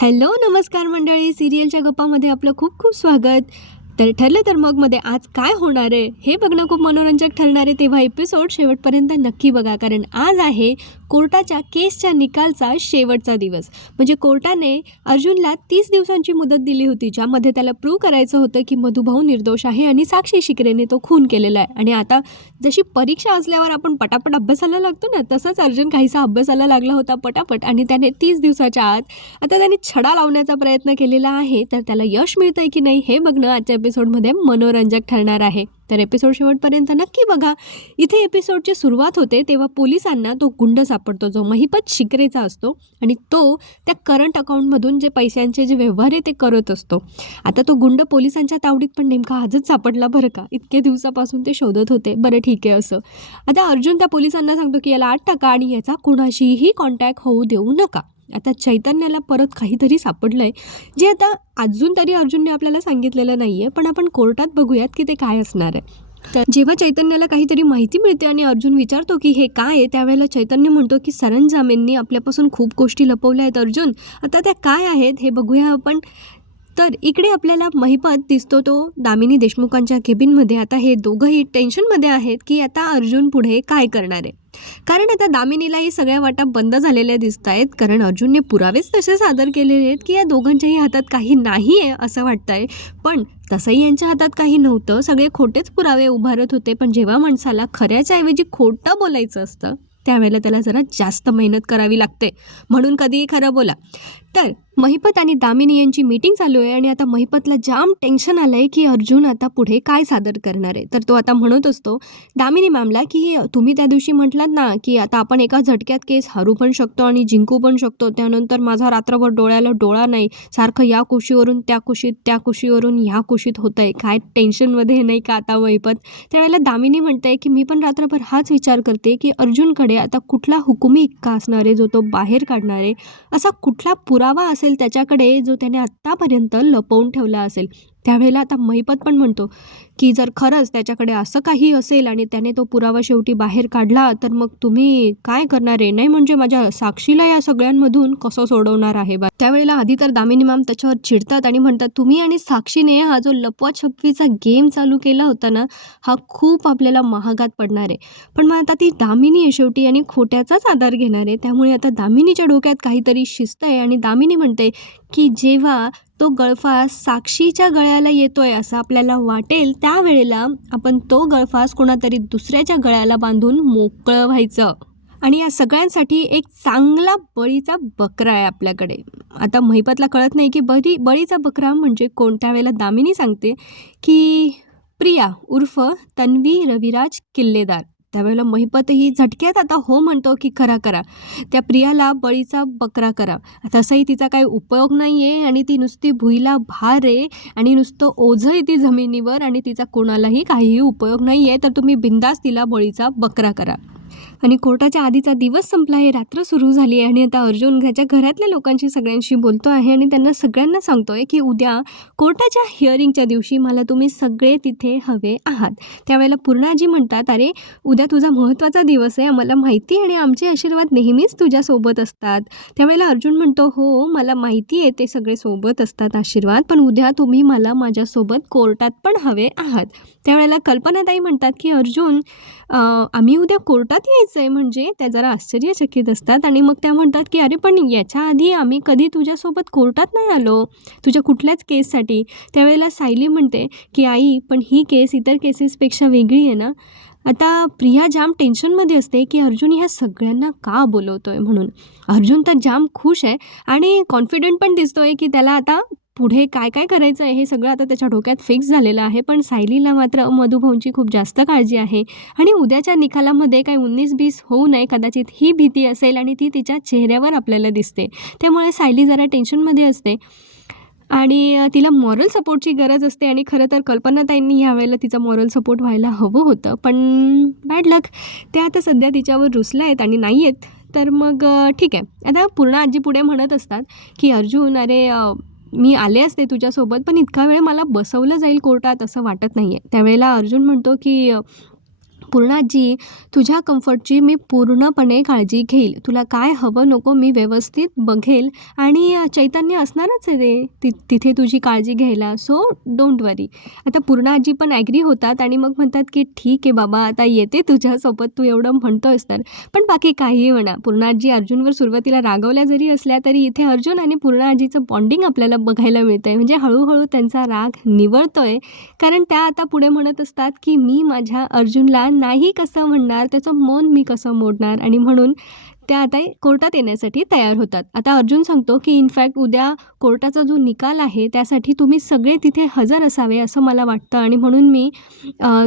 Hello नमस्कार मंडळी. सिरियलच्या गप्पामध्ये आपलं खूप खूप स्वागत. तर ठरलं तर मग मध्ये आज काय होणार आहे हे बघणं खूप मनोरंजक ठरणार आहे तेव्हा एपिसोड शेवटपर्यंत नक्की बघा. कारण आज आहे कोर्टाच्या केसच्या निकालचा शेवटचा दिवस. म्हणजे कोर्टाने अर्जुनला तीस दिवसांची मुदत दिली होती ज्यामध्ये त्याला प्रूव्ह करायचं होतं की मधुभाऊ निर्दोष आहे आणि साक्षी शिकरेने तो खून केलेला आहे. आणि आता जशी परीक्षा असल्यावर आपण पटापट अभ्यासाला लागतो ना तसंच अर्जुन काहीसा अभ्यासाला लागला होता पटापट आणि त्याने तीस दिवसाच्या आत आता त्याने छडा लावण्याचा प्रयत्न केलेला आहे तर त्याला यश मिळतंय की नाही हे बघणं आजच्या एपिसोडमध्ये मनोरंजक ठरणार आहे. तर एपिसोड शेवटपर्यंत नक्की बघा. इथे एपिसोडची सुरुवात होते तेव्हा पोलिसांना तो गुंड सापडतो जो महिपत शिकरेचा असतो आणि तो त्या करंट अकाउंटमधून जे पैशांचे जे व्यवहार आहे ते करत असतो. आता तो गुंड पोलिसांच्या तावडीत पण नेमका आजच सापडला बरं का? इतके दिवसापासून ते शोधत होते. बरं ठीक आहे असं. आता अर्जुन त्या पोलिसांना सांगतो की याला आठ टाका आणि याचा कुणाशीही कॉन्टॅक्ट होऊ देऊ नका. आता चैतन्याला परत काहीतरी सापडलं आहे जे आता अजून तरी अर्जुनने आपल्याला सांगितलेलं नाही आहे पण आपण कोर्टात बघूयात की ते काय असणार आहे. तर जेव्हा चैतन्याला काहीतरी माहिती मिळते आणि अर्जुन विचारतो की हे काय आहे त्यावेळेला चैतन्य म्हणतो की सरंजामेंनी आपल्यापासून खूप गोष्टी लपवल्या आहेत अर्जुन आता त्या काय आहेत हे बघूया आपण. तर इकडे आपल्याला महिपत दिसतो तो दामिनी देशमुखांच्या केबिनमध्ये. आता हे दोघंही टेन्शनमध्ये आहेत की आता अर्जुन पुढे काय करणार आहे. कारण आता दामिनीलाही सगळ्या वाटा बंद झालेल्या दिसत आहेत. कारण अर्जुनने पुरावेच तसे सादर केलेले आहेत की या दोघांच्याही हातात काही नाही आहे असं वाटतंय. पण तसंही यांच्या हातात काही नव्हतं. सगळे खोटेच पुरावे उभारत होते. पण जेव्हा माणसाला खऱ्याच्या ऐवजी खोटं बोलायचं असतं त्यावेळेला त्याला जरा जास्त मेहनत करावी लागते. म्हणून कधीही खरं बोला. तर महिपत आणि दामिनी यांची मीटिंग चालू आहे आणि आता महिपतला जाम टेन्शन आलं आहे की अर्जुन आता पुढे काय सादर करणार आहे. तर तो आता म्हणत असतो दामिनी मॅमला की तुम्ही त्या दिवशी म्हटलात ना की आता आपण एका झटक्यात केस हरू पण शकतो आणि जिंकू पण शकतो. त्यानंतर माझा रात्रभर डोळ्याला डोळा नाही. सारखं या कुशीवरून त्या कुशीत त्या कुशीवरून ह्या कुशीत होतं आहे काय टेन्शनमध्ये नाही का आता महिपत? त्यावेळेला दामिनी म्हणते की मी पण रात्रभर हाच विचार करते की अर्जुनकडे आता कुठला हुकुमी इक्का असणार आहे जो तो बाहेर काढणार आहे? असा कुठला पुरावा असेल त्याच्याकडे जो त्याने आत्तापर्यंत लपवून ठेवला असेल. त्यावेळेला आता महिपत पण म्हणतो की जर खरंच त्याच्याकडे असं काही असेल आणि त्याने तो पुरावा शेवटी बाहेर काढला तर मग तुम्ही काय करणार आहे? नाही म्हणजे माझ्या साक्षीला या सगळ्यांमधून कसं सोडवणार आहे बा? त्यावेळेला आधी तर दामिनी मॅम त्याच्यावर चिडतात आणि म्हणतात तुम्ही आणि साक्षीने हा जो लपवा छपवीचा गेम चालू केला होता ना हा खूप आपल्याला महागात पडणार आहे. पण मग आता ती दामिनी आहे शेवटी आणि खोट्याचाच आधार घेणार आहे. त्यामुळे आता दामिनीच्या डोक्यात काहीतरी शिस्त आहे आणि दामिनी म्हणते की जेव्हा तो गळफास साक्षीच्या गळ्याला येतो आहे असं आपल्याला वाटेल त्यावेळेला आपण तो गळफास कोणातरी दुसऱ्याच्या गळ्याला बांधून मोकळं व्हायचं. आणि या सगळ्यांसाठी एक चांगला बळीचा बकरा आहे आपल्याकडे. आता महिपतला कळत नाही की बरी बळीचा बकरा म्हणजे कोणत्या वेळेला दामिनी सांगते की प्रिया उर्फ तन्वी रविराज किल्लेदार. त्यावेळेला महिपतही झटक्यात आता हो म्हणतो की खरा करा. त्या प्रियाला बळीचा बकरा करा. तसाही तिचा काही उपयोग नाही आहे आणि ती नुसती भुईला भार आहे आणि नुसतं ओझं आहे ती जमिनीवर आणि तिचा कोणालाही काहीही उपयोग नाही आहे तर तुम्ही बिंदास तिला बळीचा बकरा करा. आणि कोर्टाच्या आधीचा दिवस संपला आहे रात्र सुरू झाली आहे. आणि आता अर्जुन घ्याच्या घरातल्या लोकांशी सगळ्यांशी बोलतो आहे आणि त्यांना सगळ्यांना सांगतो आहे की उद्या कोर्टाच्या हिअरिंगच्या दिवशी मला तुम्ही सगळे तिथे हवे आहात. त्यावेळेला पूर्णाजी म्हणतात अरे उद्या तुझा महत्त्वाचा दिवस आहे आम्हाला माहिती आहे आणि आमचे आशीर्वाद नेहमीच तुझ्यासोबत असतात. त्यावेळेला अर्जुन म्हणतो हो मला माहिती आहे ते सगळे सोबत असतात आशीर्वाद पण उद्या तुम्ही मला माझ्यासोबत कोर्टात पण हवे आहात. त्यावेळेला कल्पनाताई म्हणतात की अर्जुन आम्ही उद्या कोर्टात यायचं आहे म्हणजे त्या जरा आश्चर्यचकित असतात आणि मग त्या म्हणतात की अरे पण याच्या आधी आम्ही कधी तुझ्यासोबत कोर्टात नाही आलो? तुझ्या कुठल्याच केससाठी? त्यावेळेला सायली म्हणते की आई पण ही केस इतर केसेसपेक्षा वेगळी आहे ना. आता प्रिया जाम टेन्शनमध्ये असते की अर्जुन ह्या सगळ्यांना का बोलवतो आहे म्हणून. अर्जुन तर जाम खुश आहे आणि कॉन्फिडंट पण दिसतो आहे की त्याला आता पुढे काय काय करायचं आहे हे सगळं आता त्याच्या डोक्यात फिक्स झालेलं आहे. पण सायलीला मात्र मधुभाऊंची खूप जास्त काळजी आहे. आणि उद्याच्या निकालामध्ये काही उन्नीस बीस होऊ नये कदाचित ही भीती असेल आणि ती तिच्या चेहऱ्यावर आपल्याला दिसते. त्यामुळे सायली जरा टेन्शनमध्ये असते. आणि तिला मॉरल सपोर्टची गरज असते आणि खरं तर कल्पनाताईंनी ह्यावेळेला तिचा मॉरल सपोर्ट व्हायला हवं होतं. पण बॅड लक ते आता सध्या तिच्यावर रुसल्या आहेत आणि नाही आहेत तर मग ठीक आहे. आता पूर्ण आजी पुढे म्हणत असतात की अर्जुन अरे मी आले असते तुझ्यासोबत पण इतका वेळ मला बसवलं जाईल कोर्टात असं वाटत नाही आहे त्यावेळेला अर्जुन म्हणतो की पूर्णाजी तुझ्या कम्फर्टची मी पूर्णपणे काळजी घेईल. तुला काय हवं नको मी व्यवस्थित बघेल आणि चैतन्य असणारच आहे ते ति तिथे तुझी काळजी घ्यायला. सो डोंट वरी आता पूर्णाजी पण ॲग्री होतात आणि मग म्हणतात की ठीक आहे बाबा आता येते तुझ्यासोबत. तू एवढं म्हणतोयस तर. पण बाकी काहीही म्हणा. पूर्णाजी अर्जुनवर सुरुवातीला रागवल्या जरी असल्या तरी इथे अर्जुन आणि पूर्ण आजीचं बॉन्डिंग आपल्याला बघायला मिळतं आहे म्हणजे हळूहळू त्यांचा राग निवळतोय. कारण त्या आता पुढे म्हणत असतात की मी माझ्या अर्जुनला नाही कसं म्हणणार त्याचं मन मी कसं मोडणार? आणि म्हणून त्या आता कोर्टात येण्यासाठी तयार होतात. आता अर्जुन सांगतो की इनफॅक्ट उद्या कोर्टाचा जो निकाल आहे त्यासाठी तुम्ही सगळे तिथे हजर असावे असं मला वाटतं. आणि म्हणून मी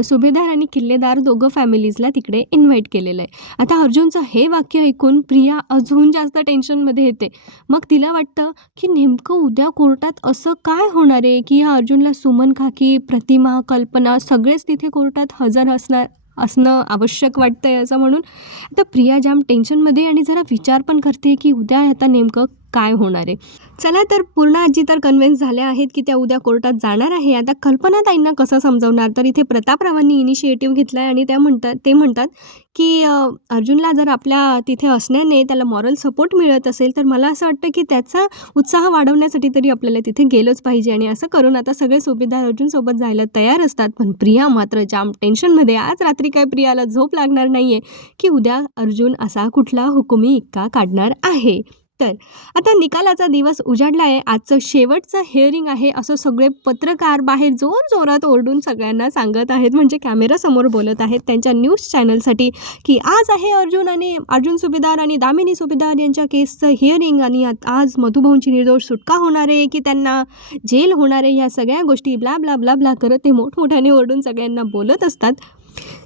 सुभेदार आणि किल्लेदार दोघं फॅमिलीजला तिकडे इन्व्हाइट केलेलं आहे. आता अर्जुनचं हे वाक्य ऐकून प्रिया अजून जास्त टेन्शनमध्ये येते. मग तिला वाटतं की नेमकं उद्या कोर्टात असं काय होणार आहे की या अर्जुनला सुमन काकी प्रतिमा कल्पना सगळेच तिथे कोर्टात हजर असणार असणं आवश्यक वाटतं आहे असं म्हणून. आता प्रिया जाम टेन्शनमध्ये आणि जरा विचार पण करते की उद्या आता नेमकं काय होणार आहे? चला तर पूर्ण आजी तर कन्व्हिन्स झाल्या आहेत की त्या उद्या कोर्टात जाणार आहे. आता कल्पना ताईंना कसं समजावणार? तर इथे प्रतापरावांनी इनिशिएटिव्ह घेतला आहे आणि त्या म्हणतात ते म्हणतात की अर्जुनला जर आपल्या तिथे असण्याने त्याला मॉरल सपोर्ट मिळत असेल तर मला असं वाटतं की त्याचा उत्साह वाढवण्यासाठी तरी आपल्याला तिथे गेलंच पाहिजे. आणि असं करून आता सगळे सुभेदार अर्जुनसोबत जायला तयार असतात. पण प्रिया मात्र जाम टेन्शनमध्ये आज रात्री काय प्रियाला झोप लागणार नाही आहे की उद्या अर्जुन असा कुठला हुकुमी इक्का काढणार आहे? तर. आता निकालाचा दिवस उजाडला आहे आजचं शेवटचं हिअरिंग आहे असं सगळे पत्रकार बाहेर जोर जोरात ओरडून सगळ्यांना सांगत आहेत. म्हणजे कॅमेरासमोर बोलत आहेत त्यांच्या न्यूज चॅनलसाठी की आज आहे अर्जुन आणि अर्जुन सुभेदार आणि दामिनी सुभेदार यांच्या केसचं हिअरिंग आणि आज मधुभाऊंची निर्दोष सुटका होणार आहे की त्यांना जेल होणार आहे ह्या सगळ्या गोष्टी ब्ला ब्ला ब्ला ब्ला करत ते मोठमोठ्याने ओरडून सगळ्यांना बोलत असतात.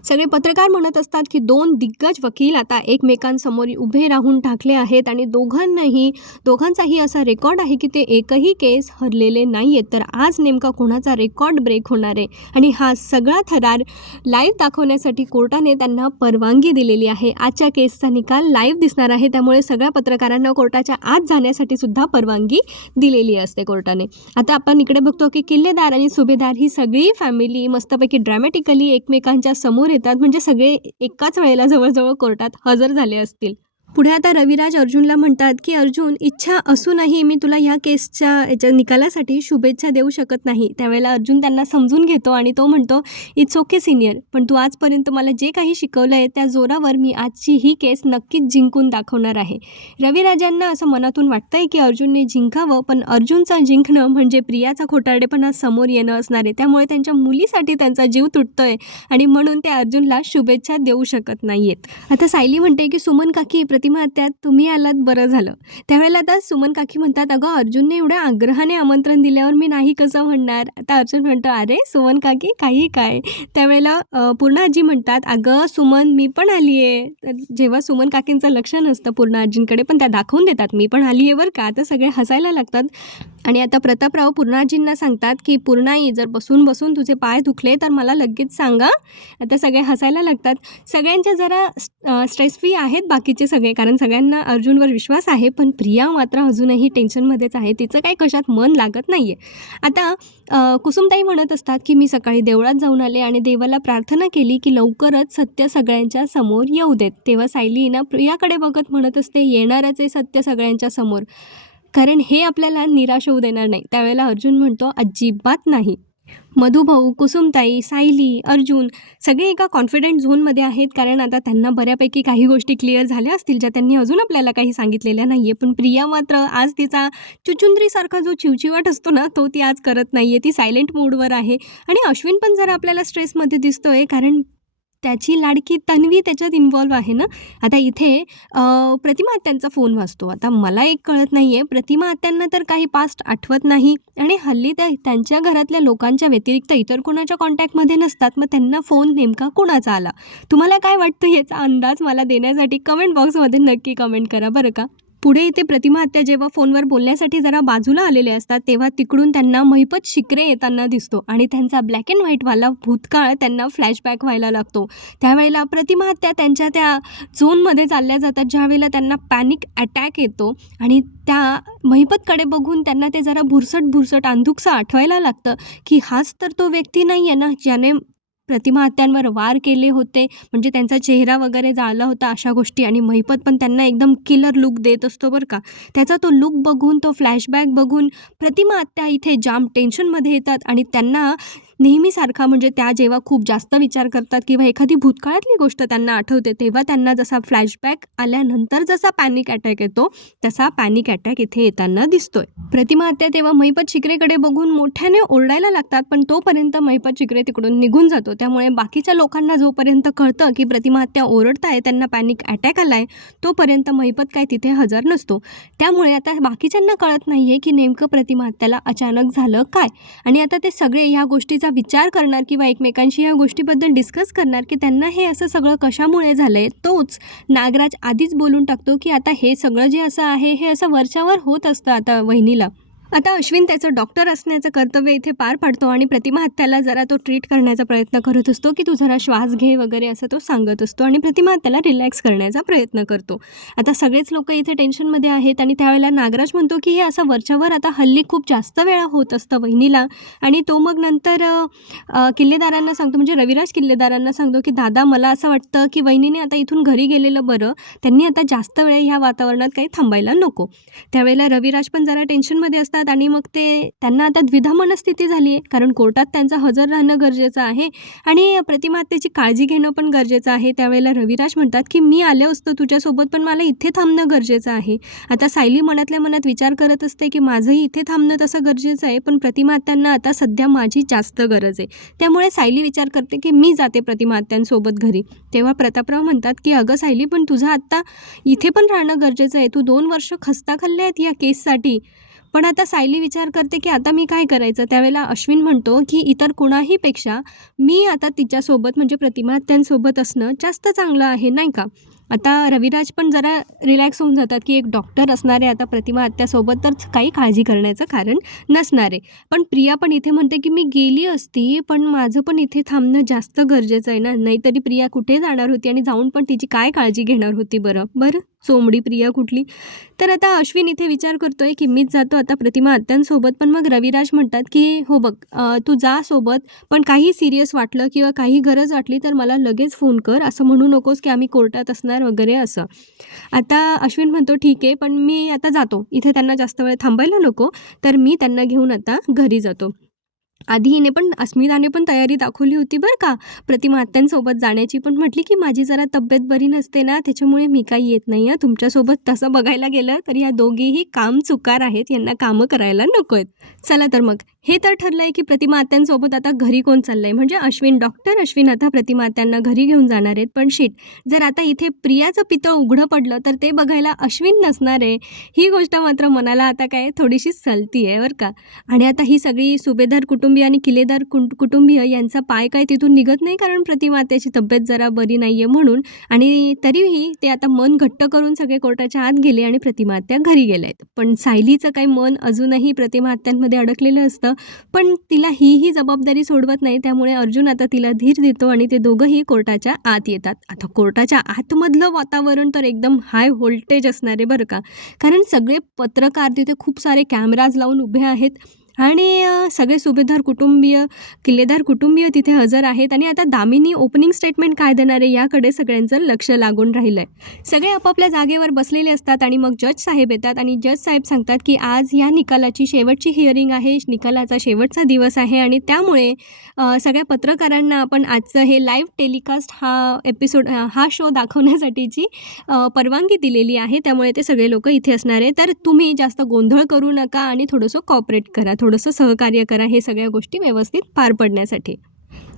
सगळे पत्रकार म्हणत असतात की दोन दिग्गज वकील आता एकमेकांसमोर उभे राहून टाकले आहेत आणि दोघांनाही दोघांचाही असा रेकॉर्ड आहे की ते एकही केस हरलेले नाही आहेत तर आज नेमका कोणाचा रेकॉर्ड ब्रेक होणार आहे? आणि हा सगळा थरार लाईव्ह दाखवण्यासाठी कोर्टाने त्यांना परवानगी दिलेली आहे. आजच्या केसचा निकाल लाईव्ह दिसणार आहे. त्यामुळे सगळ्या पत्रकारांना कोर्टाच्या आत जाण्यासाठी सुद्धा परवानगी दिलेली असते कोर्टाने. आता आपण इकडे बघतो की किल्लेदार आणि सुभेदार ही सगळी फॅमिली मस्तपैकी ड्रॅमॅटिकली एकमेकांच्या समोर येतात. म्हणजे सगळे एकाच वेळेला जवळजवळ कोर्टात हजर झाले असतील. पुढे आता रविराज अर्जुनला म्हणतात की अर्जुन इच्छा असूनही मी तुला ह्या केसच्या याच्या निकालासाठी शुभेच्छा देऊ शकत नाही. त्यावेळेला अर्जुन त्यांना समजून घेतो आणि तो म्हणतो इट्स ओके सिनियर पण तू आजपर्यंत मला जे काही शिकवलं आहे त्या जोरावर मी आजची ही केस नक्कीच जिंकून दाखवणार आहे. रविराजांना असं मनातून वाटतंय की अर्जुनने जिंकावं पण अर्जुनचं जिंकणं म्हणजे प्रियाचा खोटारडेपणा समोर येणं असणार आहे. त्यामुळे त्यांच्या मुलीसाठी त्यांचा जीव तुटतोय आणि म्हणून ते अर्जुनला शुभेच्छा देऊ शकत नाही आहेत आता सायली म्हणते की सुमन काकी प्रतिमा आत्या तुम्ही आलात बरं झालं. त्यावेळेला आता सुमन काकी म्हणतात अगं अर्जुनने एवढ्या आग्रहाने आमंत्रण दिल्यावर मी नाही कसं म्हणणार? आता अर्जुन म्हणतो अरे सुमन काकी काही काय? त्यावेळेला पूर्ण आजी म्हणतात अगं सुमन मी पण आली आहे तर जेव्हा सुमन काकींचं लक्ष नसतं पूर्ण आजींकडे पण त्या दाखवून देतात मी पण आली आहे बरं का? तर सगळे हसायला लागतात. आणि आता प्रतापराव पूर्णाजींना सांगतात की पूर्णाई जर बसून बसून तुझे पाय दुखले तर मला लगेच सांगा. आता सगळे हसायला लागतात. सगळ्यांच्या जरा स्ट्रेस फ्री आहेत बाकीचे सगळे. कारण सगळ्यांना अर्जुनवर विश्वास आहे पण प्रिया मात्र अजूनही टेन्शनमध्येच आहे. तिचं काही कशात मन लागत नाही आहे आता कुसुमताई म्हणत असतात की मी सकाळी देवळात जाऊन आले आणि देवाला प्रार्थना केली की लवकरच सत्य सगळ्यांच्या समोर येऊ देत. तेव्हा सायलीना प्रियाकडे बघत म्हणत असते येणारच आहे सत्य सगळ्यांच्या समोर. कारण हे आपल्याला निराश होऊ देणार नाही. त्यावेळेला अर्जुन म्हणतो अजिबात नाही. मधुभाऊ कुसुमताई सायली अर्जुन सगळे एका कॉन्फिडंट झोनमध्ये आहेत. कारण आता त्यांना बऱ्यापैकी काही गोष्टी क्लिअर झाल्या असतील ज्या त्यांनी अजून आपल्याला काही सांगितलेल्या नाही आहे पण प्रिया मात्र आज तिचा चुचुंद्रीसारखा जो चिवचिवाट असतो ना तो ती आज करत नाही आहे ती सायलेंट मोडवर आहे. आणि अश्विन पण जरा आपल्याला स्ट्रेसमध्ये दिसतोय. कारण त्याची लाडकी तन्वी त्याच्यात इन्वॉल्व आहे ना? आता इथे प्रतिमा आत्यांचा फोन वाचतो आता मला एक कळत नाही आहे प्रतिमा आत्यांना तर काही पास्ट आठवत नाही. आणि हल्ली त्या त्यांच्या घरातल्या लोकांच्या व्यतिरिक्त इतर कोणाच्या कॉन्टॅक्टमध्ये नसतात. मग त्यांना फोन नेमका कुणाचा आला? तुम्हाला काय वाटतं याचा अंदाज मला देण्यासाठी? कमेंट बॉक्समध्ये नक्की कमेंट करा. बरं का? पुढे इथे प्रतिमाहत्या जेव्हा फोनवर बोलण्यासाठी जरा बाजूला आलेले असतात तेव्हा तिकडून त्यांना महिपत शिकरे येताना दिसतो आणि त्यांचा ब्लॅक अँड व्हाईटवाला भूतकाळ त्यांना फ्लॅशबॅक व्हायला लागतो. त्यावेळेला प्रतिमाहत्या त्यांच्या त्या झोनमध्ये चालल्या जातात ज्यावेळेला त्यांना पॅनिक अटॅक येतो आणि त्या महिपतकडे बघून त्यांना ते जरा भुरसट भुरसट अंधुकसं आठवायला लागतं की हाच तर तो व्यक्ती नाही आहे ना ज्याने प्रतिमाहत्यांवर वार केले होते. म्हणजे त्यांचा चेहरा वगैरे जाळला होता अशा गोष्टी आणि महिपत पण त्यांना एकदम किलर लुक देत असतो बरं का. त्याचा तो लुक बघून तो फ्लॅशबॅक बघून प्रतिमा आत्या इथे जाम टेन्शनमध्ये येतात आणि त्यांना नेहमीसारखा म्हणजे त्या जेव्हा खूप जास्त विचार करतात किंवा एखादी भूतकाळातली गोष्ट त्यांना आठवते तेव्हा त्यांना जसा फ्लॅशबॅक आल्यानंतर जसा पॅनिक अटॅक येतो तसा पॅनिक अटॅक इथे येताना दिसतोय. प्रतिमा हत्या तेव्हा महिपत शिकरेकडे बघून मोठ्याने ओरडायला लागतात पण तोपर्यंत महिपत शिकरे तिकडून निघून जातो. त्यामुळे बाकीच्या लोकांना जोपर्यंत कळतं की प्रतिमा हत्या ओरडताय त्यांना पॅनिक अटॅक आलाय तोपर्यंत महिपत काय तिथे हजर नसतो. त्यामुळे आता बाकीच्यांना कळत नाहीये की नेमकं प्रतिमा हत्याला अचानक झालं काय? आणि आता ते सगळे ह्या गोष्टीचा विचार करणार किंवा एकमेकांशी या गोष्टीबद्दल डिस्कस करणार की त्यांना हे असं सगळं कशामुळे झालं आहे तोच नागराज आधीच बोलून टाकतो की आता हे सगळं जे असं आहे हे असं वरच्यावर होत असतं आता वहिनीला. आता अश्विन त्याचं डॉक्टर असण्याचं कर्तव्य इथे पार पाडतो आणि प्रतिमा हत्याला जरा तो ट्रीट करण्याचा प्रयत्न करत असतो की तू जरा श्वास घे वगैरे असं तो सांगत असतो आणि प्रतिमा हत्याला रिलॅक्स करण्याचा प्रयत्न करतो. आता सगळेच लोक इथे टेन्शनमध्ये आहेत आणि त्यावेळेला नागराज म्हणतो की हे असं वरच्यावर आता हल्ली खूप जास्त वेळा होत असतं वहिनीला. आणि तो मग नंतर किल्लेदारांना सांगतो म्हणजे रविराज किल्लेदारांना सांगतो की दादा मला असं वाटतं की वहिनीने आता इथून घरी गेलेलं बरं. त्यांनी आता जास्त वेळ ह्या वातावरणात काही थांबायला नको. त्यावेळेला रविराज पण जरा टेन्शनमध्ये असतात आणि मग ते त्यांना आता द्विधा मनस्थिती झाली आहे. कारण कोर्टात त्यांचं हजर राहणं गरजेचं आहे आणि प्रतिमहत्येची काळजी घेणं पण गरजेचं आहे. त्यावेळेला रविराज म्हणतात की मी आले असतो तुझ्यासोबत पण मला इथे थांबणं गरजेचं आहे. आता सायली मनातल्या मनात विचार करत असते की माझंही इथे थांबणं तसं गरजेचं आहे पण प्रतिमहत्यांना आता सध्या माझी जास्त गरज आहे. त्यामुळे सायली विचार करते की मी जाते प्रतिमहत्यांसोबत घरी. तेव्हा प्रतापराव म्हणतात की अगं सायली पण तुझं आत्ता इथे पण राहणं गरजेचं आहे. तू दोन वर्ष खस्ता खाल्ले आहेत या केससाठी. पण आता सायली विचार करते की आता मी काय करायचं? त्यावेळेला अश्विन म्हणतो की इतर कुणाहीपेक्षा मी आता तिच्यासोबत म्हणजे प्रतिमा त्यांसोबत असणं जास्त चांगलं आहे नाही का? आता रविराज पण जरा रिलॅक्स होऊन जातात की एक डॉक्टर असणारे आता प्रतिमा आत्यासोबत तर काही काळजी करण्याचं कारण नसणार. आहे पण प्रिया पण इथे म्हणते की मी गेली असती पण माझं पण इथे थांबणं जास्त गरजेचं आहे ना? नाहीतरी प्रिया कुठे जाणार होती आणि जाऊन पण तिची काय काळजी घेणार होती बरं? बरं? चोमडी प्रिया कुठली? तर आता अश्विन इथे विचार करतोय की मीच जातो आता प्रतिमा आत्यांसोबत पण मग रविराज म्हणतात की हो बघ तू जा सोबत पण काही सिरियस वाटलं किंवा काही गरज वाटली तर मला लगेच फोन कर असं म्हणू नकोस की आम्ही कोर्टात असणार वगैरे असं. आता अश्विन म्हणतो ठीक आहे पण मी आता जातो. इथे त्यांना जास्त वेळ थांबायला नको तर मी त्यांना घेऊन आता घरी जातो. आधी हिने पण अस्मिताने पण तयारी दाखवली होती बरं का. प्रतिमा आत्यांसोबत जाण्याची पण म्हटली की माझी जरा तब्येत बरी नसते ना त्याच्यामुळे मी काही येत नाही आहे तुमच्यासोबत तसं बघायला गेलं तर या दोघेही काम चुकार आहेत यांना कामं करायला नको आहेत चला तर मग हे तर ठरलं आहे की प्रतिमा आत्यांसोबत आता घरी कोण चाललं आहे म्हणजे अश्विन डॉक्टर अश्विन आता प्रतिमा आत्यांना घरी घेऊन जाणार आहेत. पण शीट जर आता इथे प्रियाचं पितळ उघडं पडलं तर ते बघायला अश्विन नसणार आहे. ही गोष्ट मात्र मनाला आता काय थोडीशी सलती आहे बरं का? आणि आता ही सगळी सुभेदार कुटुंबीय आणि किल्लेदार कुटुंबीय यांचा पाय काय तिथून निघत नाही? कारण प्रतिमात्याची तब्येत जरा बरी नाही आहे म्हणून. आणि तरीही ते आता मन घट्ट करून सगळे कोर्टाच्या आत गेले आणि प्रतिमा आत्या घरी गेले आहेत पण सायलीचं काही मन अजूनही प्रतिमा आत्यांमध्ये अडकलेलं असतं. पण तिला ही ही जबाबदारी सोडवत नाही त्यामुळे अर्जुन आता तिला धीर देतो आणि ते दोघंही कोर्टाच्या आत येतात. आता कोर्टाच्या आतमधलं वातावरण तर एकदम हाय व्होल्टेज असणार आहे बरं का. कारण सगळे पत्रकार तिथे खूप सारे कॅमेराज लावून उभे आहेत. आणि सगळे सुभेदार कुटुंबीय किल्लेदार कुटुंबीय तिथे हजर आहेत आणि आता दामिनी ओपनिंग स्टेटमेंट काय देणार आहे याकडे सगळ्यांचं लक्ष लागून राहिलं आहे सगळे आपापल्या जागेवर बसलेले असतात आणि मग जज साहेब येतात आणि जज साहेब सांगतात की आज या निकालाची शेवटची हिअरिंग आहे निकालाचा शेवटचा दिवस आहे आणि त्यामुळे सगळ्या पत्रकारांना आपण आजचं हे लाईव्ह टेलिकास्ट हा एपिसोड हा शो दाखवण्यासाठीची परवानगी दिलेली आहे. त्यामुळे ते सगळे लोक इथे असणार आहे. तर तुम्ही जास्त गोंधळ करू नका आणि थोडंसं कॉपरेट करा. थोडंसं सहकार्य करा हे सगळ्या गोष्टी व्यवस्थित पार पडण्यासाठी.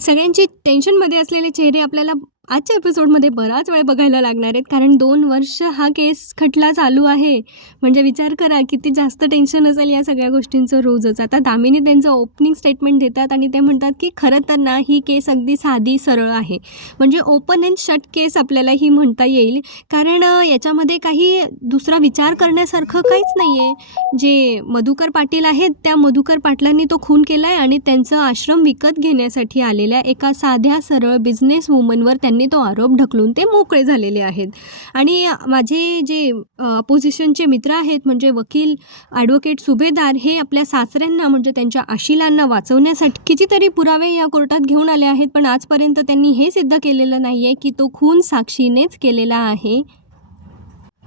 सगळ्यांचे टेन्शनमध्ये असलेले चेहरे आपल्याला आजच्या एपिसोडमध्ये बराच वेळ बघायला लागणार आहेत कारण दोन वर्ष हा केस खटला चालू आहे. म्हणजे विचार करा किती जास्त टेन्शन असेल या सगळ्या गोष्टींचं रोजच. आता दामिनी त्यांचं ओपनिंग स्टेटमेंट देतात आणि ते म्हणतात की खरं तर ना ही केस अगदी साधी सरळ आहे. म्हणजे ओपन अँड शट केस आपल्याला ही म्हणता येईल. कारण याच्यामध्ये काही दुसरा विचार करण्यासारखं काहीच नाही आहे जे मधुकर पाटील आहेत त्या मधुकर पाटलांनी तो खून केला आहे आणि त्यांचं आश्रम विकत घेण्यासाठी आलेल्या एका साध्या सरळ बिझनेस वुमनवर त्यांनी त्यांनी तो आरोप ढकलून ते मोकळे झालेले आहेत. आणि माझे जे अपोजिशनचे मित्र आहेत म्हणजे वकील ॲडव्होकेट सुभेदार हे आपल्या सासऱ्यांना म्हणजे त्यांच्या आशिलांना वाचवण्यासाठी कितीतरी पुरावे या कोर्टात घेऊन आले आहेत पण आजपर्यंत त्यांनी हे सिद्ध केलेलं नाही आहे की तो खून साक्षीनेच केलेला आहे.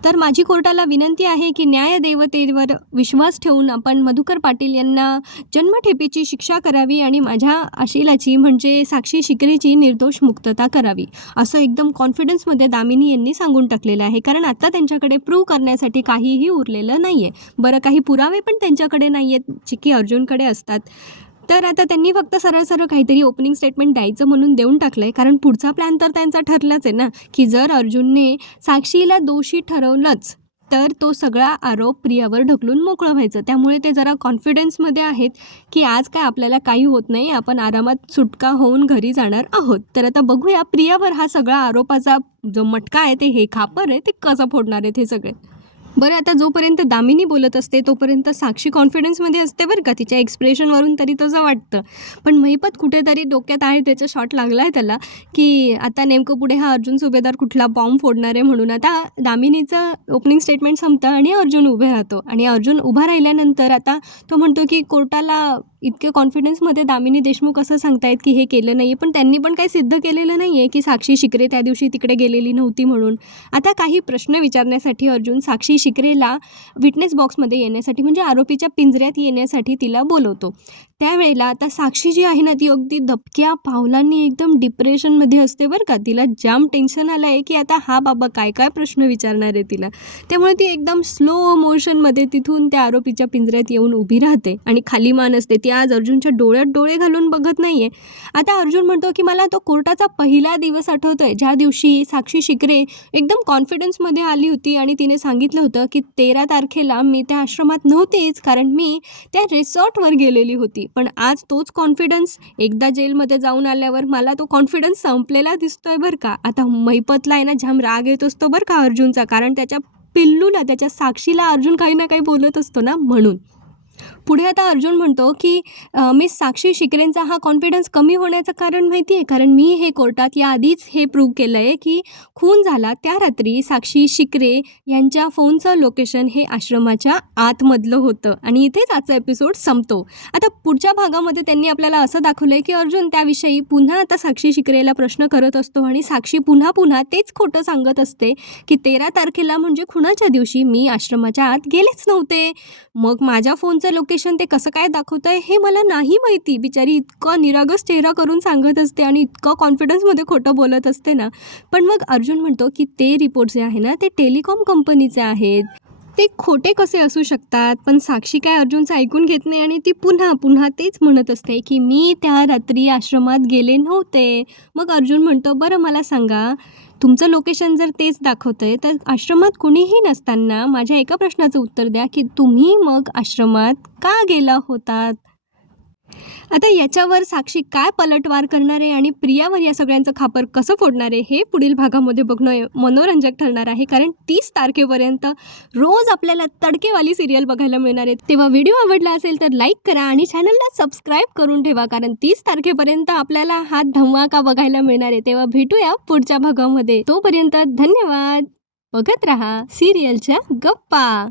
तर माझी कोर्टाला विनंती आहे की न्यायदेवतेवर विश्वास ठेवून आपण मधुकर पाटील यांना जन्मठेपेची शिक्षा करावी आणि माझ्या आशिलाची म्हणजे साक्षी शिकरेची निर्दोष मुक्तता करावी असं एकदम कॉन्फिडन्समध्ये दामिनी यांनी सांगून टाकलेलं आहे. कारण आत्ता त्यांच्याकडे प्रूव्ह करण्यासाठी काहीही उरलेलं नाही आहे बरं काही पुरावे पण त्यांच्याकडे नाही आहेत जे की अर्जुनकडे असतात. तर आता त्यांनी फक्त सरळ सरळ काहीतरी ओपनिंग स्टेटमेंट द्यायचं म्हणून देऊन टाकलं आहे कारण पुढचा प्लॅन तर त्यांचा ठरलाच आहे ना की जर अर्जुनने साक्षीला दोषी ठरवलंच तर तो सगळा आरोप प्रियावर ढकलून मोकळं व्हायचं. त्यामुळे ते जरा कॉन्फिडन्समध्ये आहेत की आज काय आपल्याला काही होत नाही आपण आरामात सुटका होऊन घरी जाणार आहोत. तर आता बघूया प्रियावर हा सगळा आरोपाचा जो मटका आहे ते हे खापर आहे ते कसं फोडणार आहेत हे सगळे? बरं आता जोपर्यंत दामिनी बोलत असते तोपर्यंत साक्षी कॉन्फिडन्समध्ये असते बरं का? तिच्या एक्सप्रेशनवरून तरी तसं वाटतं. पण महिपत कुठेतरी डोक्यात आहे त्याचा शॉट लागला आहे त्याला की आता नेमकं पुढे हा अर्जुन सुभेदार कुठला बॉम्ब फोडणार आहे म्हणून. आता दामिनीचं ओपनिंग स्टेटमेंट संपतं आणि अर्जुन उभे राहतो. आणि अर्जुन उभा राहिल्यानंतर आता तो म्हणतो की कोर्टाला इतके कॉन्फिडन्समध्ये दामिनी देशमुख असं सांगतायत की हे केलं नाही आहे पण त्यांनी पण काही सिद्ध केलेलं नाही आहे की साक्षी शिकरे त्या दिवशी तिकडे गेलेली नव्हती म्हणून. आता काही प्रश्न विचारण्यासाठी अर्जुन साक्षी शिकरेला विटनेस बॉक्समध्ये येण्यासाठी म्हणजे आरोपीच्या पिंजऱ्यात येण्यासाठी तिला बोलवतो. त्यावेळेला आता साक्षी जी आहे ना ती अगदी दबक्या पावलांनी एकदम डिप्रेशनमध्ये असते बरं का. तिला जाम टेन्शन आलं आहे की आता हा बाबा काय काय प्रश्न विचारणार आहे तिला. त्यामुळे ती एकदम स्लो मोशनमध्ये तिथून त्या आरोपीच्या पिंजऱ्यात येऊन उभी राहते आणि खाली मान असते. ती आज अर्जुनच्या डोळ्यात डोळे घालून बघत नाही आहे आता अर्जुन म्हणतो की मला तो कोर्टाचा पहिला दिवस आठवतो आहे ज्या दिवशी साक्षी शिकरे एकदम कॉन्फिडन्समध्ये आली होती आणि तिने सांगितलं होतं की तेरा तारखेला मी त्या आश्रमात नव्हतेच कारण मी त्या रिसॉर्टवर गेलेली होती. पण आज तोच कॉन्फिडन्स एकदा जेलमध्ये जाऊन आल्यावर मला तो कॉन्फिडन्स संपलेला दिसतोय बरं का. आता मैपतला आहे ना जाम राग येत असतो बरं का अर्जुनचा कारण त्याच्या पिल्लूला त्याच्या साक्षीला अर्जुन काही ना काही बोलत असतो ना म्हणून. पुढे आता अर्जुन म्हणतो की मी साक्षी शिकरेंचा हा कॉन्फिडन्स कमी होण्याचं कारण माहिती आहे? कारण मी हे कोर्टात याआधीच हे प्रूव्ह केलं आहे की खून झाला त्या रात्री साक्षी शिकरे यांच्या फोनचं लोकेशन हे आश्रमाच्या आतमधलं होतं. आणि इथेच आजचा एपिसोड संपतो. आता पुढच्या भागामध्ये त्यांनी आपल्याला असं दाखवलं आहे की अर्जुन त्याविषयी पुन्हा आता साक्षी शिकरेला प्रश्न करत असतो आणि साक्षी पुन्हा पुन्हा तेच खोटं सांगत असते की तेरा तारखेला म्हणजे खुणाच्या दिवशी मी आश्रमाच्या आत गेलेच नव्हते. मग माझ्या फोनचं लोकेशन ते कसं काय दाखवतं आहे हे मला नाही माहिती. बिचारी इतकं निरागस चेहरा करून सांगत असते आणि इतकं कॉन्फिडन्समध्ये खोटं बोलत असते ना. पण मग अर्जुन म्हणतो की ते रिपोर्ट जे आहे ना ते टेलिकॉम कंपनीचे आहेत. ते खोटे कसे असू शकतात? पण साक्षी काय अर्जुनचं ऐकून घेत नाही आणि ती पुन्हा पुन्हा तेच म्हणत असते की मी त्या रात्री आश्रमात गेले नव्हते. मग अर्जुन म्हणतो बरं मला सांगा. तुमचं लोकेशन जर तेच दाखवतंय तर आश्रमात कुणीही नसताना माझ्या एका प्रश्नाचं उत्तर द्या की तुम्ही मग आश्रमात का गेला होतात? आता याच्यावर साक्षी काय पलटवार करणार आहे आणि प्रियावर या सगळ्यांचं खापर कसं फोडणार आहे हे पुढील भागामध्ये बघणं मनोरंजक ठरणार आहे. कारण तीस तारखेपर्यंत रोज आपल्याला तडकेवाली सिरियल बघायला मिळणार आहे. तेव्हा व्हिडिओ आवडला असेल तर लाईक करा आणि चॅनलला सबस्क्राईब करून ठेवा. कारण तीस तारखेपर्यंत आपल्याला हा धमाका बघायला मिळणार आहे. तेव्हा भेटूया पुढच्या भागामध्ये. तोपर्यंत धन्यवाद. बघत रहा सिरियलच्या गप्पा.